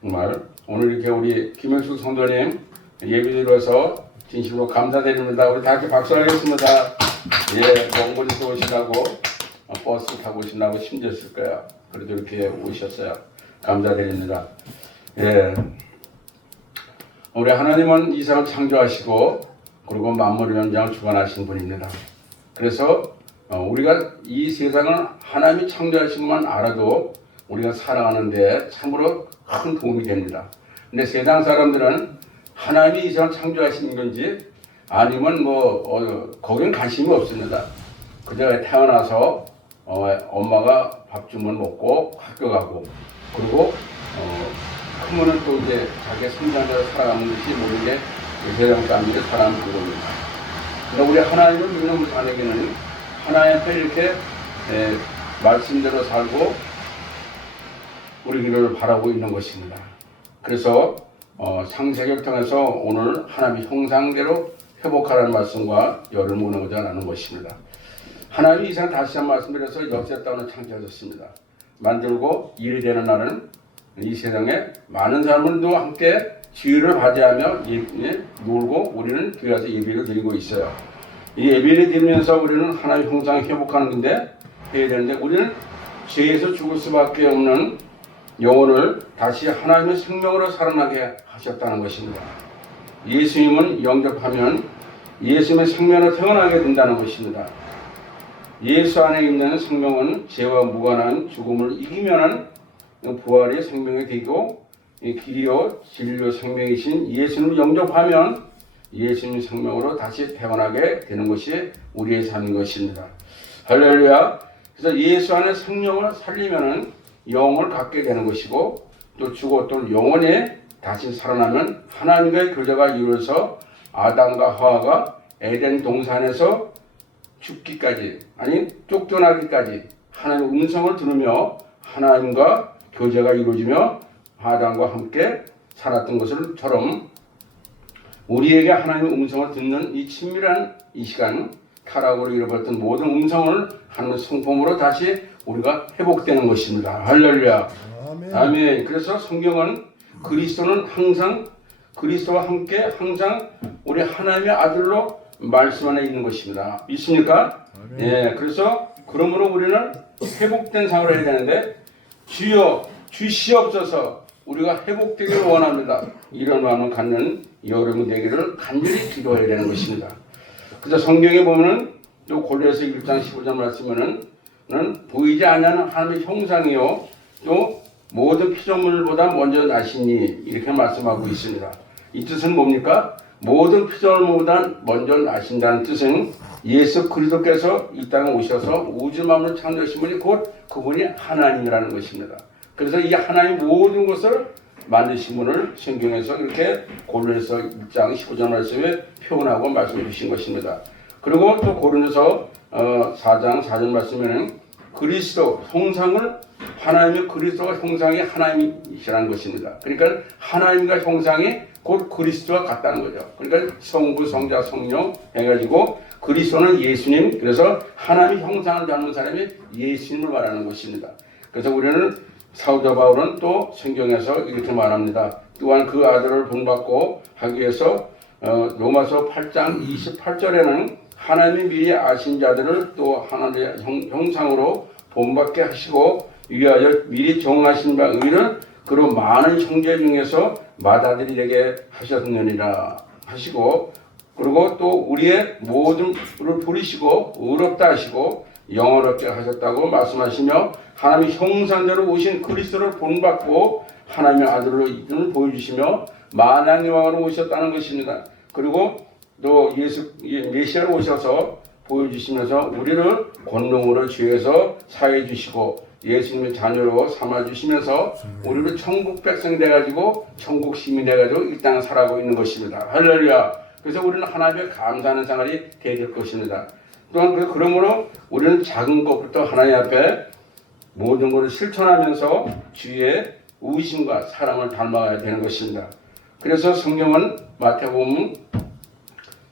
정말 오늘 이렇게 우리 김영숙 성도님 예배드려서 진심으로 감사드립니다. 우리 다 같이 박수하겠습니다. 예, 먼 곳에서 오시라고 버스 타고 오시라고 힘드셨을 거예요. 그래도 이렇게 오셨어요. 감사드립니다. 예, 우리 하나님은 이 세상을 창조하시고 그리고 만물 연장을 주관하신 분입니다. 그래서 우리가 이 세상을 하나님이 창조하신 것만 알아도 우리가 살아가는데 참으로 큰 도움이 됩니다. 근데 세상 사람들은 하나님이 이 세상을 창조하신 건지 아니면 거기는 관심이 없습니다. 그저 태어나서 엄마가 밥 주면 먹고 학교 가고 그리고 크면은 또 이제 자기 성장대로 살아가는 것이 모든 게 세상 사람들이 살아가는 그겁니다. 근데 우리 하나님을 믿는 자에게는 하나님 앞에 이렇게 말씀대로 살고 우리 길을 바라고 있는 것입니다. 그래서 창세기를 통해서 오늘 하나님의 형상대로 회복하라는 말씀과 열을 모으고자 하는 것입니다. 하나님이 이 세상 다시 한 말씀드려서 역사 땅을 창조하셨습니다. 만들고 일이 되는 날은 이 세상에 많은 사람들도 함께 지혜를 받아야하며 놀고 우리는 교회 와서 예배를 드리고 있어요. 이 예배를 드리면서 우리는 하나님의 형상을 회복하는 건데 해야 되는데 우리는 죄에서 죽을 수밖에 없는 영혼을 다시 하나님의 생명으로 살아나게 하셨다는 것입니다. 예수님은 영접하면 예수님의 생명으로 태어나게 된다는 것입니다. 예수 안에 있는 생명은 죄와 무관한 죽음을 이기면은 부활의 생명이 되고 길이요 진리요 생명이신 예수님을 영접하면 예수님 생명으로 다시 태어나게 되는 것이 우리의 삶인 것입니다. 할렐루야. 그래서 예수 안에 생명을 살리면은 영을 갖게 되는 것이고 또 죽었던 영혼이 다시 살아나면 하나님과의 교제가 이루어서 아담과 하와가 에덴 동산에서 죽기까지 아니 쫓겨나기까지 하나님의 음성을 들으며 하나님과 교제가 이루어지며 아담과 함께 살았던 것처럼 우리에게 하나님의 음성을 듣는 이 친밀한 이 시간 타락으로 잃어버렸던 모든 음성을 하나님의 성품으로 다시 우리가 회복되는 것입니다. 할렐루야. 아멘. 아멘. 그래서 성경은 그리스도는 항상 그리스도와 함께 항상 우리 하나님의 아들로 말씀 안에 있는 것입니다. 믿습니까? 아멘. 예. 그래서 그러므로 우리는 회복된 상을 해야 되는데 주여 주시옵소서 우리가 회복되기를 원합니다. 이런 마음을 갖는 여러분 되기를 간절히 기도해야 되는 것입니다. 그래서 성경에 보면은 또 골로새서 1장 15절 말씀에는 보이지 않는 하나님의 형상이요 또 모든 피조물보다 먼저 나시니 이렇게 말씀하고 있습니다. 이 뜻은 뭡니까? 모든 피조물보다 먼저 나신다는 뜻은 예수 그리스도께서 이 땅에 오셔서 우주 만물을 창조하신 분이 곧 그분이 하나님이라는 것입니다. 그래서 이 하나님 모든 것을 만드신 분을 성경에서 이렇게 골로새서 1장 15절 말씀에 표현하고 말씀해 주신 것입니다. 그리고 또 고린도서 4장 4절 말씀에는 그리스도 형상을 하나님의 그리스도가 형상이 하나님이시라는 것입니다. 그러니까 하나님과 형상이 곧 그리스도와 같다는 거죠. 그러니까 성부, 성자, 성령 해가지고 그리스도는 예수님, 그래서 하나님의 형상을 닮은 사람이 예수님을 말하는 것입니다. 그래서 우리는 사도 바울은 또 성경에서 이렇게 말합니다. 또한 그 아들을 본받고 하기 위해서 로마서 8장 28절에는 하나님이 미리 아신 자들을 또 하나님의 형상으로 본받게 하시고 위하여 미리 정하신 바 의를 그로 많은 형제 중에서 맏아들이 하셨느니라 하시고 그리고 또 우리의 모든 를 부리시고 의롭다 하시고 영원롭게 하셨다고 말씀하시며 하나님의 형상대로 오신 그리스도를 본받고 하나님의 아들로 이름을 보여주시며 만왕의 왕으로 오셨다는 것입니다. 그리고 또 메시아로 오셔서 보여주시면서 우리를 권능으로 죄에서 사해 주시고 예수님의 자녀로 삼아 주시면서 우리를 천국 백성이 돼가지고 천국 시민이 돼가지고 이 땅을 살아가고 있는 것입니다. 할렐루야. 그래서 우리는 하나님의 감사하는 생활이 될 것입니다. 또한 그러므로 우리는 작은 것부터 하나님 앞에 모든 것을 실천하면서 주의 의심과 사랑을 닮아가야 되는 것입니다. 그래서 성경은 마태복음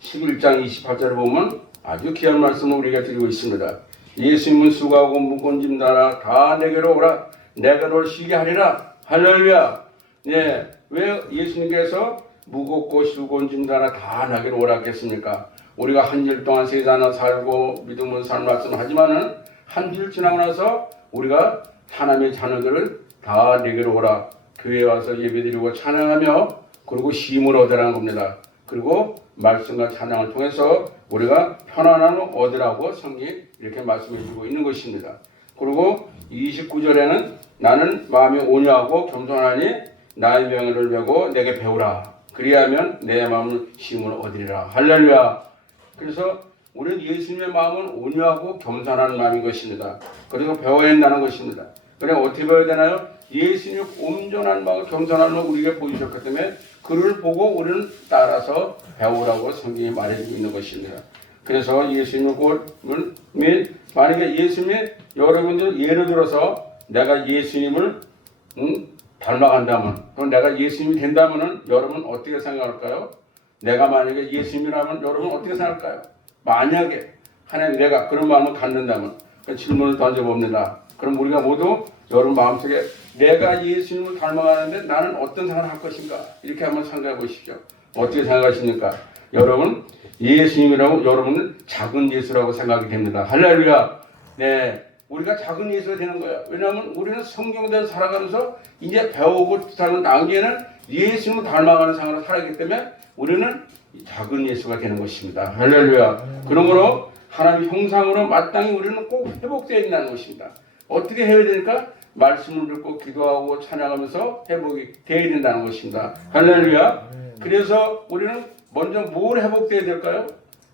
11장 28절을 보면 아주 귀한 말씀을 우리가 드리고 있습니다. 예수님은 수고하고 무거운 짐 나라 다 내게로 오라 내가 널 쉬게 하리라. 할렐루야. 네, 왜 예수님께서 무겁고 쉬운 짐 하나 다 나기를 오라겠습니까? 우리가 한 줄 동안 세상에 살고 믿음은 살 말씀하지만은 한 줄 지나고 나서 우리가 하나님의 자녀들을 다 내게로 오라. 교회에 와서 예배드리고 찬양하며 그리고 쉼을 얻으라는 겁니다. 그리고 말씀과 찬양을 통해서 우리가 편안함을 얻으라고 성경이 이렇게 말씀해 주고 있는 것입니다. 그리고 29절에는 나는 마음이 온유하고 겸손하니 나의 명예를 메고 내게 배우라. 그리하면 내 마음을 쉼을 얻으리라. 할렐루야. 그래서 우리는 예수님의 마음은 온유하고 겸손한 마음인 것입니다. 그리고 배워야 한다는 것입니다. 그래 어떻게 배워야 되나요? 예수님의 온전한 마음, 겸손한 마음을 우리에게 보여주셨기 때문에 그를 보고 우리는 따라서 배우라고 성경이 말해주고 있는 것입니다. 그래서 예수님을 만약에 예수님이 여러분들 예를 들어서 내가 예수님을 닮아간다면 그럼 내가 예수님이 된다면 여러분 어떻게 생각할까요? 내가 만약에 예수님이라면 여러분 어떻게 생각할까요? 만약에 하나님 내가 그런 마음을 갖는다면 질문을 던져봅니다. 그럼 우리가 모두 여러분 마음속에 내가 예수님을 닮아가는데 나는 어떤 생각을 할 것인가 이렇게 한번 생각해 보십시오. 어떻게 생각하십니까? 여러분 예수님이라고 여러분은 작은 예수라고 생각이 됩니다. 할렐루야. 네, 우리가 작은 예수가 되는 거예요. 왜냐하면 우리는 성경대로 살아가면서 이제 배우고 사는 나중에는 예수님을 닮아가는 생활을 살아가기 때문에 우리는 작은 예수가 되는 것입니다. 할렐루야. 그러므로 하나님의 형상으로 마땅히 우리는 꼭 회복되어야 된다는 것입니다. 어떻게 해야 되니까? 말씀을 듣고 기도하고 찬양하면서 회복이 되어야 된다는 것입니다. 할렐루야. 그래서 우리는 먼저 뭘 회복되어야 될까요?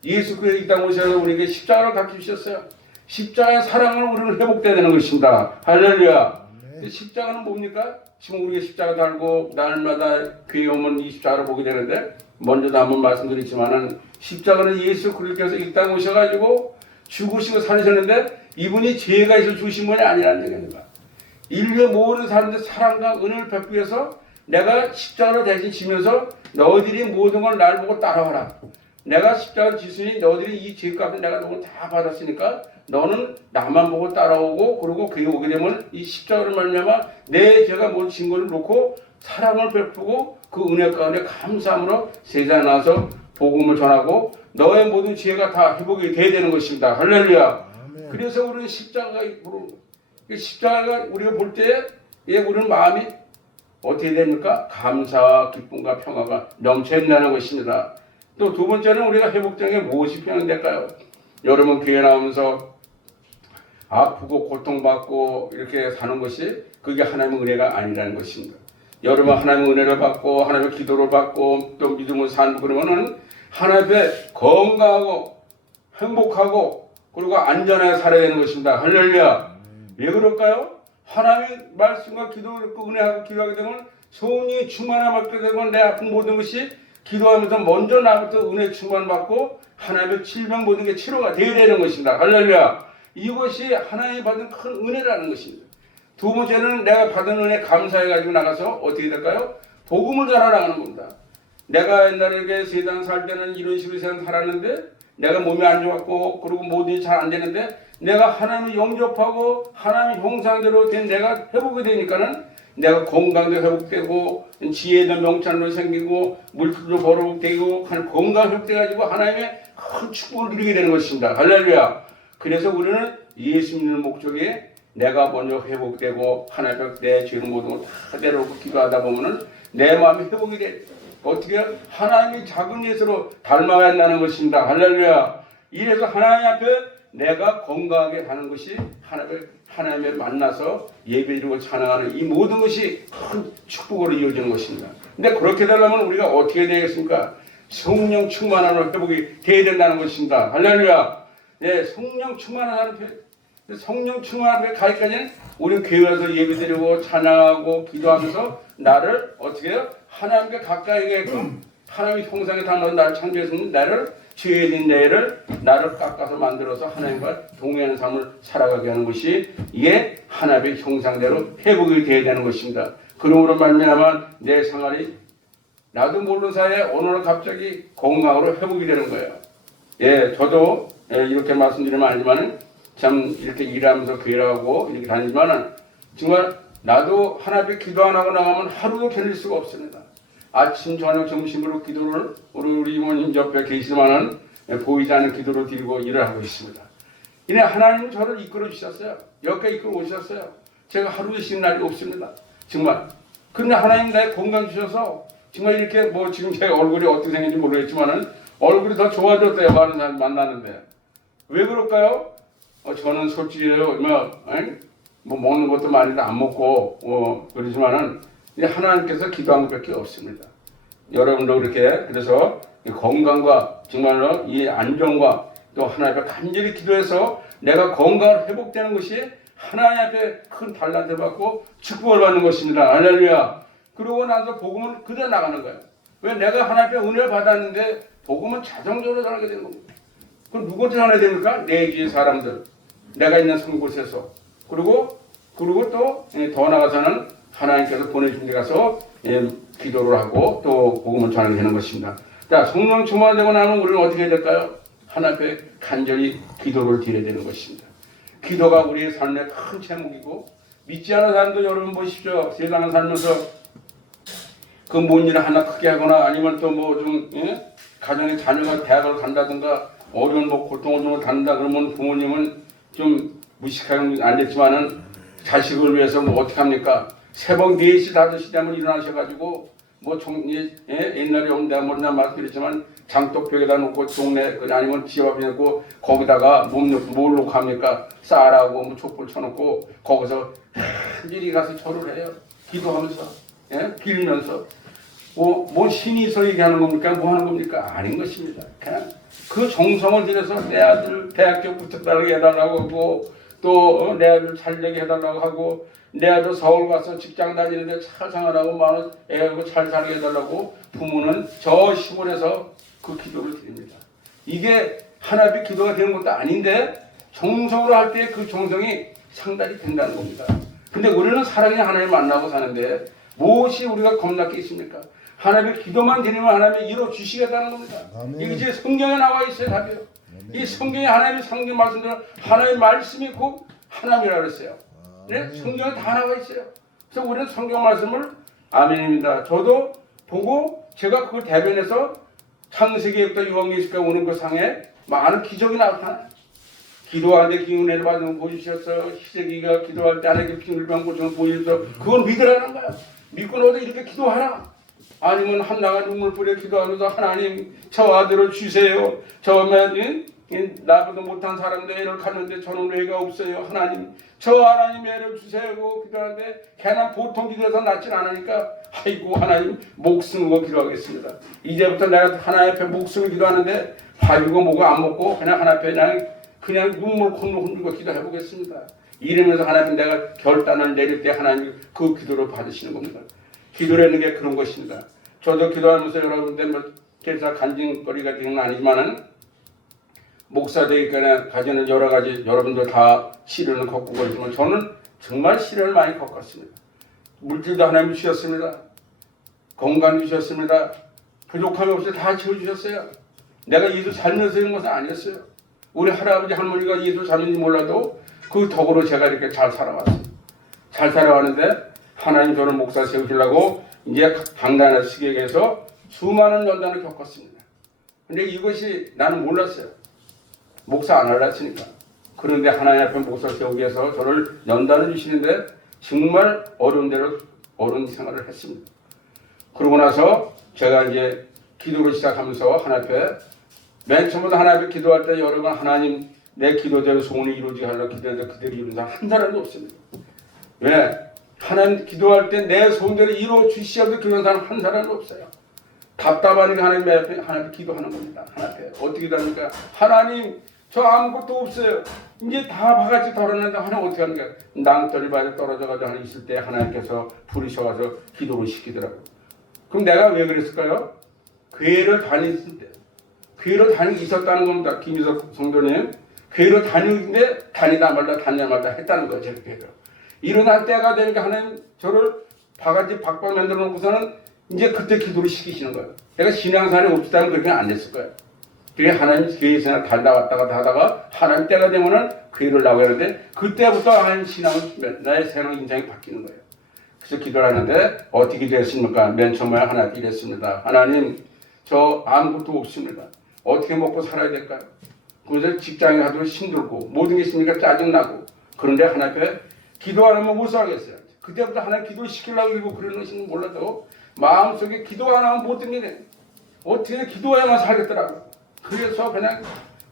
예수 그리스도 이 땅에 오셔서 우리에게 십자가를 갖게 주셨어요. 십자가의 사랑을 우리는 회복되어야 되는 것입니다. 할렐루야. 십자가는 뭡니까? 지금 우리가 십자가 달고 날마다 교회 오면 이 십자가를 보게 되는데 먼저도 한번 말씀드렸지만은 십자가는 예수 그리스도께서 이 땅에 오셔가지고 죽으시고 살으셨는데 이분이 죄가 있어 주신 분이 아니라는 얘기입니다. 인류의 모든 사람들 사랑과 은혜를 베푸기 위해서 내가 십자가를 대신 지면서 너희들이 모든 걸 날 보고 따라와라. 내가 십자가를 지으니 너희들이 이 죄값을 내가 너무 다 받았으니까 너는 나만 보고 따라오고 그리고 그게 오게 되면 이 십자가를 말미암아 내 죄가 모든 증거를 놓고 사랑을 베푸고 그 은혜 가운데 감사함으로 세상에 나와서 복음을 전하고 너의 모든 죄가 다 회복이 돼야 되는 것입니다. 할렐루야. 아멘. 그래서 우리는 십자가가 우리가 볼 때 우리는 마음이 어떻게 됩니까? 감사와 기쁨과 평화가 넘쳐난다는 것입니다. 또 두 번째는 우리가 회복되는 게 무엇이 필요할까요? 여러분 교회 나오면서 아프고 고통받고 이렇게 사는 것이 그게 하나님의 은혜가 아니라는 것입니다. 여러분 하나님의 은혜를 받고 하나님의 기도를 받고 또 믿음을 사는 그러면은 하나님 앞에 건강하고 행복하고 그리고 안전하게 살아야 되는 것입니다. 할렐루야. 왜 그럴까요? 하나님의 말씀과 기도를 듣고 은혜하고 기도하게 되면 성령이 충만함을 받게 되면 내 아픈 모든 것이 기도하면서 먼저 나부터 은혜 충만받고 하나님의 질병 모든 게 치료가 되어야 되는 것입니다. 할렐루야. 이것이 하나님이 받은 큰 은혜라는 것입니다. 두 번째는 내가 받은 은혜 감사해가지고 나가서 어떻게 될까요? 복음을 전하라는 겁니다. 내가 옛날에 세상 살 때는 이런 식으로 세상 살았는데 내가 몸이 안 좋았고 그리고 모든 게 잘 안 되는데 내가 하나님을 영접하고 하나님의 형상대로 된 내가 회복이 되니까는 내가 건강도 회복되고 지혜도 명찬으로 생기고 물질도 벌어되고 건강 회복돼가지고 하나님의 큰 축복을 누리게 되는 것입니다. 할렐루야. 그래서 우리는 예수 믿는 목적에 내가 먼저 회복되고 하나님 내 죄를 모든 걸 다 내려놓고 기도하다 보면은 내 마음이 회복이 돼. 어떻게 하나님이 작은 예수로 닮아야 한다는 것입니다. 할렐루야. 이래서 하나님 앞에 내가 건강하게 가는 것이 하나님을 만나서 예배드리고 찬양하는 이 모든 것이 큰 축복으로 이어지는 것입니다. 근데 그렇게 되려면 우리가 어떻게 되겠습니까? 성령 충만함으로 회복이 되어야 된다는 것입니다. 할렐루야. 네, 성령 충만함으로 성령 충만함에 가기까지는 우리는 교회 와서 예배드리고 찬양하고 기도하면서 나를 어떻게 해요? 하나님께 가까이 가게끔 하나님의 형상에 담는 나를 창조해서 나를 죄에 있는 나를 깎아서 만들어서 하나님과 동행하는 삶을 살아가게 하는 것이 이게 하나님의 형상대로 회복이 되어야 되는 것입니다. 그러므로 말미암아 내 생활이 나도 모르는 사이에 어느 날 갑자기 건강으로 회복이 되는 거예요. 예, 저도 이렇게 말씀드리면 아니지만은 참 이렇게 일하면서 교회를 하고 이렇게 다니지만은 정말 나도 하나님 앞에 기도 안 하고 나가면 하루도 견딜 수가 없습니다. 아침, 저녁, 점심으로 기도를 우리 이모님 옆에 계시지만은 보이지 않는 기도를 드리고 일을 하고 있습니다. 이내 하나님은 저를 이끌어 주셨어요. 여기까지 이끌어 오셨어요. 제가 하루에 쉬는 날이 없습니다. 정말. 그런데 하나님 내 건강 주셔서 정말 이렇게 뭐 지금 제 얼굴이 어떻게 생긴지 모르겠지만은 얼굴이 더 좋아졌대요. 많은 사람 만나는데. 왜 그럴까요? 저는 솔직히 뭐 먹는 것도 많이 안 먹고 그러지만은 하나님께서 기도한 것밖에 없습니다. 여러분도 그렇게 그래서 건강과 정말로 이 안정과 또 하나님 앞에 간절히 기도해서 내가 건강을 회복되는 것이 하나님 앞에 큰 달란트를 받고 축복을 받는 것입니다. 할렐루야. 그러고 나서 복음은 그대로 나가는 거예요. 왜 내가 하나님 앞에 은혜를 받았는데 복음은 자동적으로 전하게 되는 겁니다. 그럼 누구한테 전해야 됩니까? 내 주위의 사람들, 내가 있는 곳에서 그리고 또 더 나가서는 하나님께서 보내준 데 가서 기도를 하고 또 복음을 전하게 되는 것입니다. 자, 성령 충만되고 나면 우리는 어떻게 해야 될까요? 하나님 앞에 간절히 기도를 드려야 되는 것입니다. 기도가 우리의 삶의 큰 제목이고 믿지 않은 사람도 여러분 보십시오. 세상을 살면서 그 뭔 일을 하나 크게 하거나 아니면 또 뭐 좀 가정의 자녀가 대학을 간다든가 어려운 뭐 고통을 좀 당한다 그러면 부모님은 좀 무식하게 안 됐지만은 자식을 위해서 뭐 어떻게 합니까? 새벽 4시 5시 되면 일어나셔가지고 뭐 옛날에 내가 뭐나 말씀드렸지만 장독벽에다 놓고 동네 아니면 집 앞에 놓고 거기다가 뭘 놓고 합니까? 쌀하고 뭐 촛불 쳐놓고 거기서 한일이 가서 절을 해요. 기도하면서 빌면서 뭐 신이 있어 얘기하는 겁니까? 뭐 하는 겁니까? 아닌 것입니다. 그냥 그 정성을 들여서 내 아들 대학교 붙어달라고 해달라고 하고 또 내 아들 잘되게 해달라고 하고 내 아들 서울 가서 직장 다니는데 잘 생활하고 많은 애하고 잘 살게 해달라고 부모는 저 힘을 해서 그 기도를 드립니다. 이게 하나님의 기도가 되는 것도 아닌데 정성으로 할 때 그 정성이 상당히 된다는 겁니다. 근데 우리는 사랑의 하나님 만나고 사는데 무엇이 우리가 겁날 게 있습니까? 하나님의 기도만 드리면 하나님이 이루어 주시겠다는 겁니다. 이게 이제 성경에 나와 있어요, 답이요. 이 성경에 하나님의 성경 말씀대로 하나님의 말씀이 곧 하나님이라고 그랬어요. 네? 성경에 다 나와 있어요. 그래서 우리는 성경 말씀을 아멘입니다. 저도 보고 제가 그걸 대변해서 창세기부터 요한계시까지 오는 그 상에 많은 기적이 나타나요. 기도하는데 기운을 받는 거 보여주셔서 희재기가 기도할 때 하나님께 빙글빙글 고쳐서 보여주셔서 그건 믿으라는 거야. 믿고 너도 이렇게 기도하라. 아니면 한나가 눈물 뿌려 기도하면서 하나님 저 아들을 주세요. 저만 나보다 못한 사람들 애를 갖는데 저는 애가 없어요. 하나님 저 하나님 애를 주세요. 기도하는데 걔는 보통 기도해서 낫진 않으니까 아이고 하나님 목숨으로 기도하겠습니다. 이제부터 내가 하나님 앞에 목숨을 기도하는데 아이고 뭐가 안 먹고 그냥 하나님 앞에 그냥 눈물 콧물 흘리고 기도해 보겠습니다. 이러면서 하나님 내가 결단을 내릴 때 하나님 그 기도를 받으시는 겁니다. 기도라는 게 그런 것입니다. 저도 기도하면서 여러분들 뭐 제사 간증거리가 되는 건 아니지만은 목사 되기까지 가지는 여러 가지 여러분들 다 시련을 겪고 그러지만 저는 정말 시련을 많이 겪었습니다. 물질도 하나님 주셨습니다. 건강 주셨습니다. 부족함이 없이 다 채워주셨어요. 내가 예수 살면서 있는 것은 아니었어요. 우리 할아버지 할머니가 예수 살는지 몰라도 그 덕으로 제가 이렇게 잘 살아왔어요. 잘 살아왔는데 하나님 저를 목사 세우시려고 이제 강단의 시기에서 수많은 연단을 겪었습니다. 근데 이것이 나는 몰랐어요. 목사 안 하려 했으니까. 그런데 하나님 앞에 목사 세우기 위해서 저를 연단을 주시는데 정말 어려운 생활을 했습니다. 그러고 나서 제가 이제 기도를 시작하면서 하나님 앞에 맨 처음부터 하나님 앞에 기도할 때 여러분 하나님 내 기도대로 소원이 이루어지게 하려고 기도했는데 그대로 이루는 사람 한 사람도 없습니다. 왜? 하나님 기도할 때 내 소원대로 이루어 주시어도 그런 사람 한 사람도 없어요. 답답하니까 하나님 앞에 기도하는 겁니다. 하나님 앞에 어떻게 기도합니까? 하나님 저 아무것도 없어요. 이제 다 바가지 덜어낸다. 하나님 어떻게 하는 거야? 낭떠리 바에 떨어져가지고 하나 있을 때 하나님께서 부르셔가서 기도를 시키더라고요. 그럼 내가 왜 그랬을까요? 교회를 다녔을 때 교회를 다니고 있었다는 겁니다. 김유석 성도님 교회를 다니는데 다니다 말다 했다는 거죠. 제 교회를. 일어날 때가 되니까 하나님 저를 바가지 박박 만들어 놓고서는 이제 그때 기도를 시키시는 거예요. 내가 신앙생활이 없었다면 그렇게 안 됐을 거예요. 그게 하나님 교회 생활 달다 왔다가 하다가 하나님 때가 되면은 교회를 나오게 하는데 그때부터 하나님 신앙을 나의 생활 인생이 바뀌는 거예요. 그래서 기도를 하는데 어떻게 기도했습니까? 맨 처음에 하나님께 이랬습니다. 하나님, 저 아무것도 없습니다. 어떻게 먹고 살아야 될까요? 그래서 직장에 가도 힘들고 모든 게 있으니까 짜증나고 그런데 하나님께 기도 안 하면 못 살겠어요. 그때부터 하나님 기도시키려고 일고 그러는지는 몰라도 마음속에 기도 안 하면 못 듣게 어떻게 기도해야만 살겠더라고요. 그래서 그냥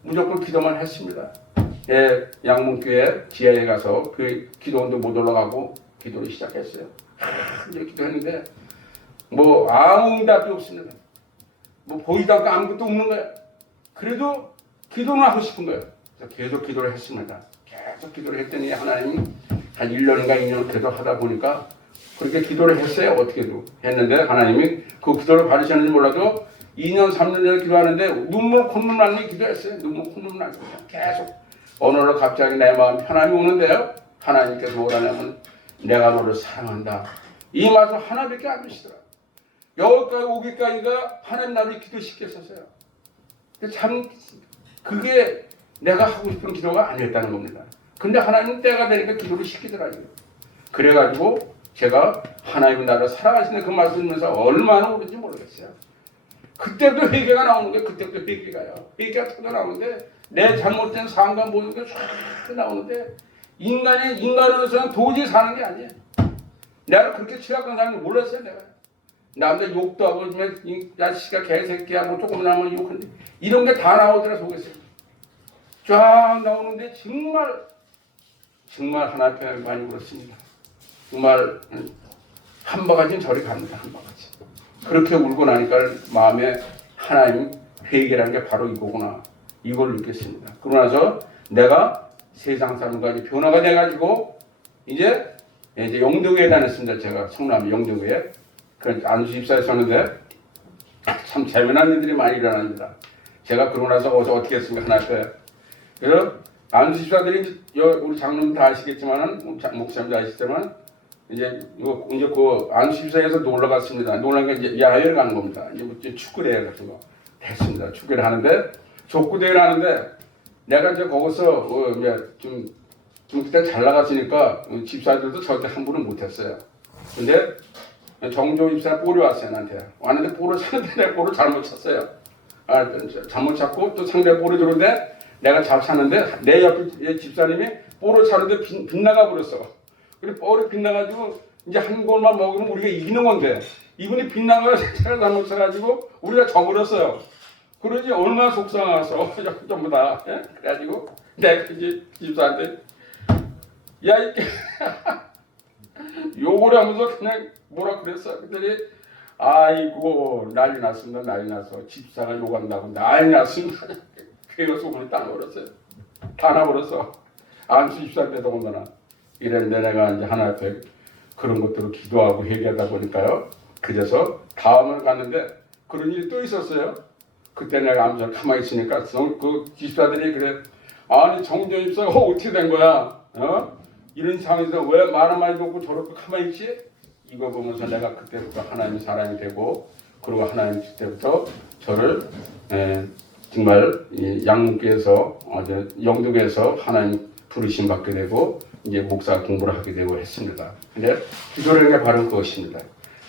무조건 기도만 했습니다. 예, 양문교회 지하에 가서 그 기도원도 못 올라가고 기도를 시작했어요. 이제 기도했는데 뭐 아무 응답이 없습니다. 뭐 보이도 않고 아무것도 없는 거예요. 그래도 기도는 하고 싶은 거예요. 그래서 계속 기도를 했습니다. 계속 기도를 했더니 하나님이 한 1년인가 2년 계속 하다 보니까 그렇게 기도를 했어요. 어떻게도 했는데 하나님이 그 기도를 받으셨는지 몰라도 2년 3년 전에 기도하는데 눈물 콧물 나는 기도했어요. 눈물 콧물 나는 계속 어느 날 갑자기 내 마음 편함이 오는데요. 하나님께서 뭐라냐면 내가 너를 사랑한다. 이 말씀 하나밖에 안 주시더라. 여기까지 오기까지가 하나님 나를 기도시켰었어요. 참 그게 내가 하고 싶은 기도가 아니었다는 겁니다. 근데 하나님 때가 되니까 기도를 시키더라고요. 그래가지고 제가 하나님의 나라를 살아가시는 그 말씀 들으면서 얼마나 오른지 모르겠어요. 그때도 회개가 나오는 거예요. 그때도 회개가요. 회개가 터져 나오는데 내 잘못된 삶과 모든 게 쫙 나오는데 인간으로서는 도저히 사는 게 아니에요. 내가 그렇게 취약한 사람이 몰랐어요. 내가 남들 욕도 하고 이 자식아 개새끼야 뭐 조금 나면 욕하는데 이런 게 다 나오더라 속에서 쫙 나오는데 정말 하나 앞에 많이 울었습니다. 정말 한 바가지는 저리 갑니다. 한 바가지. 그렇게 울고 나니까 마음에 하나님 회개라는 게 바로 이거구나. 이걸 느꼈습니다. 그러고 나서 내가 세상 사람과 변화가 돼가지고 이제 영도교회 다녔습니다. 제가 성남 영도교회. 그 안수 집사였었는데 참 재미난 일들이 많이 일어납니다. 제가 그러고 나서 어떻게 했습니까? 하나님께. 그래서 안수 집사들이 우리 장로님 다 아시겠지만은 목사님도 아시겠지만 이제 그 안수 집사에서 놀러 갔습니다. 놀러 간 게 이제 야외를 가는 겁니다. 이제 축구대회 같은 거 됐습니다. 축구를 하는데 족구대회를 하는데 내가 이제 거기서 좀 그때 잘 나갔으니까 집사들도 절대 함부로 못했어요. 근데 정조 집사 볼이 왔어요. 나한테 왔는데 볼을 차는데 내가 볼을 잘못 찼어요. 잘못 찼고 또 상대 볼이 들어오는데 내가 잘 찼는데 내 옆에 집사님이 볼을 차는데 빗나가 버렸어. 그리고 볼이 빗나가지고 이제 한 골만 먹으면 우리가 이기는 건데 이분이 빗나가서 제가 잘못 차가지고 우리가 져버렸어요. 그러지 얼마나 속상해서 전부 다. 예? 그래가지고 내가 이제 집사한테 야 이렇게 욕을 하면서 그냥 뭐라 그랬어. 그랬더니 아이고 난리 났습니다. 난리 나서 집사가 욕한다고 난리 났습니다. 그래서 소문이 다 나버렸어요. 다 나버렸어. 안수 집사한테 더군다나 이랬는데 내가 이제 하나 앞에 그런 것들을 기도하고 회개하다 보니까요. 그래서 다음을 갔는데 그런 일이 또 있었어요. 그때 내가 아무튼 가만히 있으니까 그 집사들이 그래 아니 정전 집사가 어떻게 된 거야? 이런 상황에서 왜 말 한마디 듣고 저렇게 가만히 있지? 이거 보면서 내가 그때부터 하나님의 사람이 되고 그리고 하나님 그때부터 저를 정말 양문교에서 영도교에서 하나님 부르심 받게 되고 이제 목사 공부를 하게 되고 했습니다. 근데 기도라는 게 바로 그것입니다.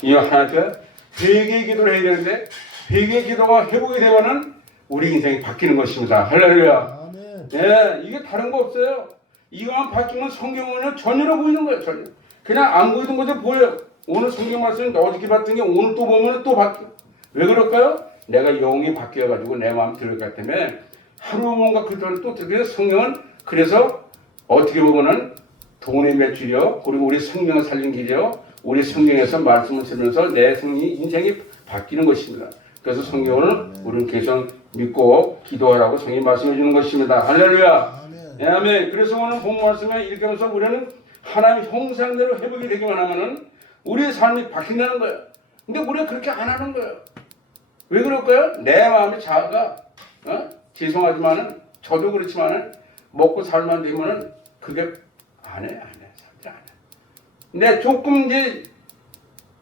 이 하나님께 회개 기도를 해야 되는데 회개 기도가 회복이 되면은 우리 인생이 바뀌는 것입니다. 할렐루야. 아멘. 예, 이게 다른 거 없어요. 이거만 바뀌면 성경은 전혀로 보이는 거예요. 전혀. 그냥 안 보이던 것도 보여요. 오늘 성경 말씀 어저께 봤던 게 오늘 또 보면 또 바뀌어. 왜 그럴까요? 내가 영이 바뀌어가지고 내 마음 들어갔기 때문에 하루 뭔가 그동안 또 그래서 성경은 그래서 어떻게 보면은 돈의 매출이요. 그리고 우리 성경을 살린 길이요. 우리 성경에서 말씀을 들으면서 내 인생이 바뀌는 것입니다. 그래서 성경을 우리는 계속 믿고 기도하라고 성경이 말씀해 주는 것입니다. 할렐루야. 아멘. 그래서 오늘 본문 말씀을 읽으면서 우리는 하나님의 형상대로 회복이 되기만 하면은 우리의 삶이 바뀐다는 거예요. 근데 우리가 그렇게 안 하는 거예요. 왜 그럴까요? 내 마음이 자아가 죄송하지만은 저도 그렇지만은 먹고 살만 되면은 그게 안 해. 근데 조금 이제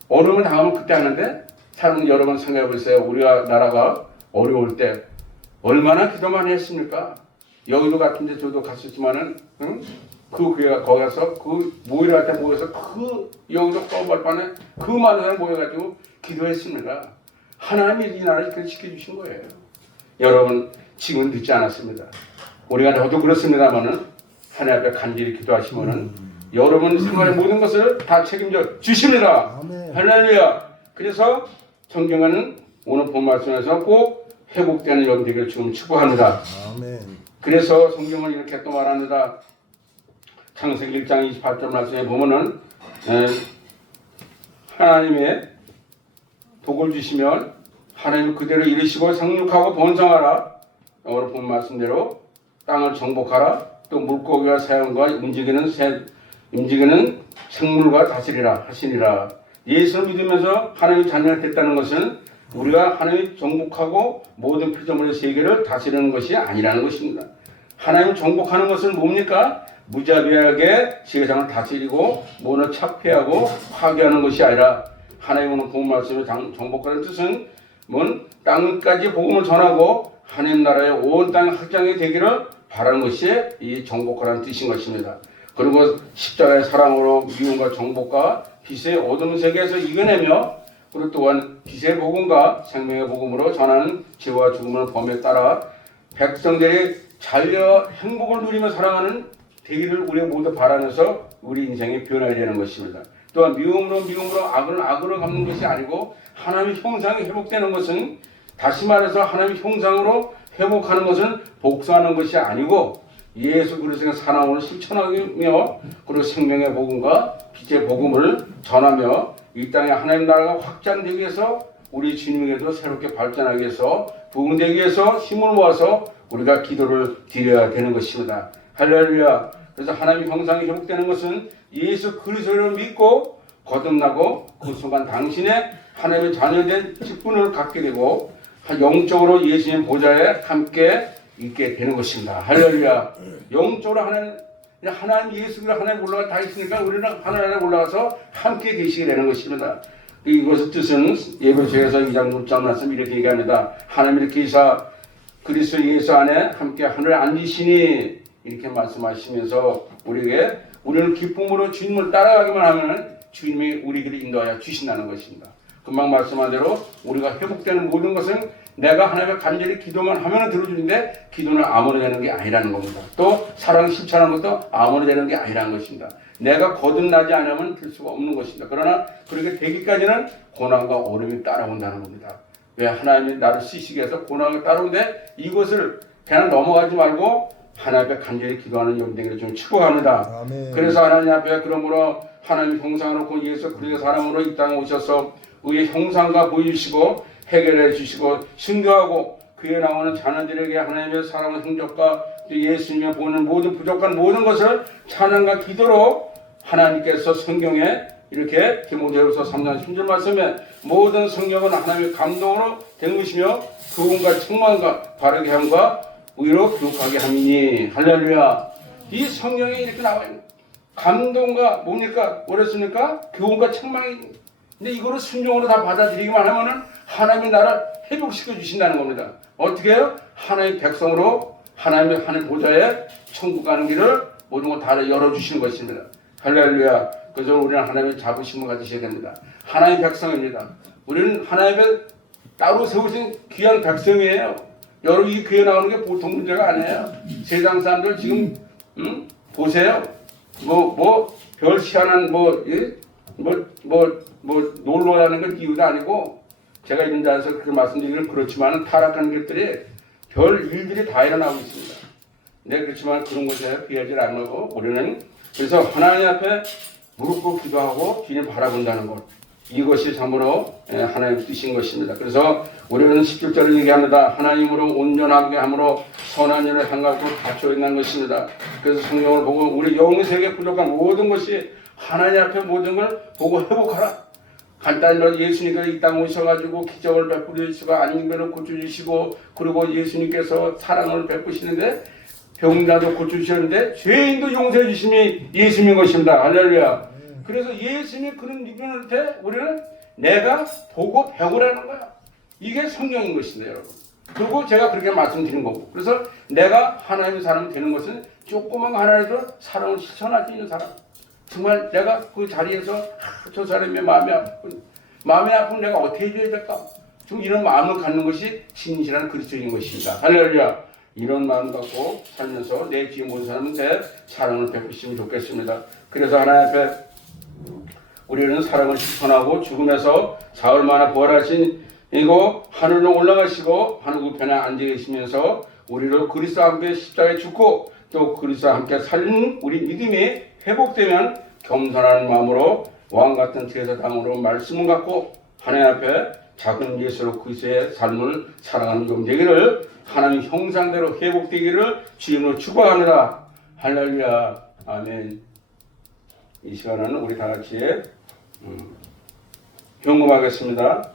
어려움을 당하면 그때 하는데 사람은 여러 번 생각해 보세요. 우리가 나라가 어려울 때 얼마나 기도만 했습니까? 여기도 같은데 저도 갔었지만은 그 교회가 거기 가서 그 모이라 때 모여서 그 여기서 떠발판에 그 많은 사람 모여가지고 기도했습니다. 하나님이 이 나라를 이렇게 지켜주신 거예요. 여러분 지금은 늦지 않았습니다. 우리가 저도 그렇습니다만은 하나님 앞에 간절히 기도하시면은 여러분 생활의 모든 것을 다 책임져 주십니다. 아멘. 할렐루야. 그래서 성경은 오늘 본 말씀에서 꼭 회복되는 여러분 되기를 지금 축복합니다. 아멘. 그래서 성경은 이렇게 또 말합니다. 창세기 1장 28절 말씀에 보면은 하나님의 복을 주시면 하나님 그대로 이루시고 생육하고 번성하라. 오늘 본 말씀대로 땅을 정복하라. 또 물고기와 새우과 움직이는 생물과 다스리라 하시니라. 예수를 믿으면서 하나님의 자녀가 됐다는 것은 우리가 하나님을 정복하고 모든 피조물의 세계를 다스리는 것이 아니라는 것입니다. 하나님을 정복하는 것은 뭡니까? 무자비하게 세상을 다스리고 모든 착폐하고 파괴하는 것이 아니라 하나님은 본 말씀에 정복하는 뜻은 땅까지 복음을 전하고 하나님 나라의 온 땅 확장이 되기를 바라는 것이 이 정복하라는 뜻인 것입니다. 그리고 십자가의 사랑으로 미움과 정복과 빛의 어둠 세계에서 이겨내며 그리고 또한 빛의 복음과 생명의 복음으로 전하는 죄와 죽음을 범에 따라 백성들이 자유와 행복을 누리며 살아가는 되기를 우리가 모두 바라면서 우리 인생이 변화해야 되는 것입니다. 또한 미움으로 악을 악으로 갚는 것이 아니고 하나님의 형상이 회복되는 것은 다시 말해서 하나님의 형상으로 회복하는 것은 복수하는 것이 아니고 예수 그리스도의 사랑을 실천하며 그리고 생명의 복음과 빛의 복음을 전하며 이 땅에 하나님 나라가 확장되기 위해서 우리 주님에게도 새롭게 발전하기 위해서 부흥되기 위해서 힘을 모아서 우리가 기도를 드려야 되는 것입니다. 할렐루야. 그래서 하나님의 형상이 회복되는 것은 예수 그리스도를 믿고 거듭나고 그 순간 당신의 하나님의 자녀된 직분을 갖게 되고 영적으로 예수님 보좌에 함께 있게 되는 것입니다. 할렐루야. 영적으로 하나님 예수가 하나님 올라가 다 있으니까 우리는 하나님 올라가서 함께 계시게 되는 것입니다. 이것의 뜻은 예배소에서 2장 6장 말씀 이렇게 얘기합니다. 하나님 이렇게 계사 그리스도 예수 안에 함께 하늘에 앉으시니 이렇게 말씀하시면서 우리는 기쁨으로 주님을 따라가기만 하면 주님이 우리를 인도하여 주신다는 것입니다. 금방 말씀한 대로 우리가 회복되는 모든 것은 내가 하나님의 간절히 기도만 하면 들어주는데 기도는 아무나 되는 게 아니라는 겁니다. 또 사랑이 실천하는 것도 아무나 되는 게 아니라는 것입니다. 내가 거듭나지 않으면 될 수가 없는 것입니다. 그러나 그렇게 되기까지는 고난과 어려움이 따라온다는 겁니다. 왜 하나님이 나를 쓰시기 위해서 고난이 따라오는데 이것을 그냥 넘어가지 말고 하나님 앞에 간절히 기도하는 영들을 좀 축복합니다. 아멘. 그래서 하나님 앞에 그러므로 하나님 형상으로 그 예수 그리스도 사람으로 이 땅에 오셔서 우리의 형상과 보여주시고 해결해 주시고 순교하고 그에 나오는 자녀들에게 하나님의 사랑의 행적과 예수님의 보는 모든 부족한 모든 것을 찬양과 기도로 하나님께서 성경에 이렇게 디모데후서 3장 10절 말씀에 모든 성령은 하나님의 감동으로 된 것이며 교훈과 책망과 바르게 함과 의로 교육하게 함이니 할렐루야. 이 성경에 이렇게 나와요. 감동과 뭡니까? 뭐랬습니까? 교훈과 책망이. 근데 이거를 순종으로 다 받아들이기만 하면은 하나님이 나를 회복시켜 주신다는 겁니다. 어떻게 해요? 하나님의 백성으로 하나님의 하늘 보좌에 천국 가는 길을 모든 걸 다 열어주시는 것입니다. 할렐루야. 그래서 우리는 하나님의 자부심을 가지셔야 됩니다. 하나님의 백성입니다. 우리는 하나님의 따로 세우신 귀한 백성이에요. 여러분 이 교회 나오는 게 보통 문제가 아니에요. 세상 사람들 지금 보세요. 별 희한한 놀러 가는 건 이유도 아니고 제가 이런 자리에서 그렇게 말씀드리기는 그렇지만 타락하는 것들이 별 일들이 다 일어나고 있습니다. 네, 그렇지만 그런 것에 비하지 않고 우리는 그래서 하나님 앞에 무릎 꿇고 기도하고 주님 바라본다는 것 이것이 참으로 하나님의 뜻인 것입니다. 그래서 우리는 17절을 얘기합니다. 하나님으로 온전하게 함으로 선한 일을 향하고 갖춰 있는 것입니다. 그래서 성경을 보고 우리 영세계 부족한 모든 것이 하나님 앞에 모든 걸 보고 회복하라. 간단히 말해서 예수님께서 이 땅에 오셔가지고 기적을 베풀어 주시고 안진병을 고쳐주시고 그리고 예수님께서 사랑을 베푸시는데 병자도 고쳐주셨는데 죄인도 용서해 주심이 예수님인 것입니다. 할렐루야. 그래서 예수님이 그런 이분한테 우리는 내가 보고 배우라는 거야. 이게 성경인 것입니다, 여러분. 그리고 제가 그렇게 말씀드린 거고. 그래서 내가 하나님의 사람이 되는 것은 조그만 거 하나라도 사랑을 실천할 수 있는 사람. 정말 내가 그 자리에서 저 사람의 마음이 아픈 내가 어떻게 해줘야 될까? 좀 이런 마음을 갖는 것이 진실한 그리스도인 것입니다. 할렐루야. 이런 마음 갖고 살면서 내 뒤에 모든 사람한테 사랑을 베푸시면 좋겠습니다. 그래서 하나님 앞에 우리는 사랑을 실천하고 죽음에서 사흘 만에 부활하신 이고 하늘로 올라가시고 하늘 우편에 앉아 계시면서 우리를 그리스도와 함께 십자가에 죽고 또 그리스도와 함께 살린 우리 믿음이 회복되면 겸손한 마음으로 왕같은 제사장으로 말씀을 갖고 하나님 앞에 작은 예수로 그리스도의 삶을 살아가는 좀 되기를 하나님 형상대로 회복되기를 주님으로 축복합니다. 할렐루야. 아멘. 이 시간은 우리 다 같이 경험하겠습니다.